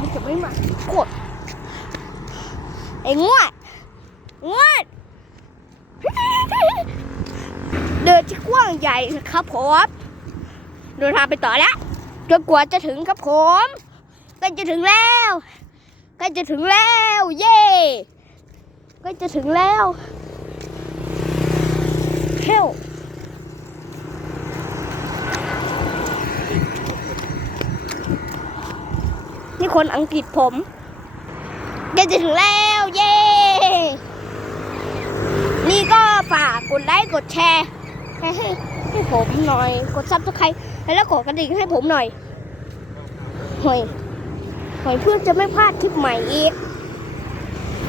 มันจะไม่มากดไอ้งวดงวดเดินที่กว้างใหญ่ครับผมเดินทางไปต่อแล้วจนกว่าจะถึงครับผมก็จะถึงแล้วก็จะถึงแล้ว เย่ก็จะถึงแล้ว help คนอังกฤษผมใกล้จะถึงแล้ว เย้ นี่ก็ฝากกดไลค์กดแชร์ให้ให้ผมหน่อย กดซับสไครต์แล้วกดกระดิ่งให้ผมหน่อยหอยหอยเพื่อจะไม่พลาดคลิปใหม่อีก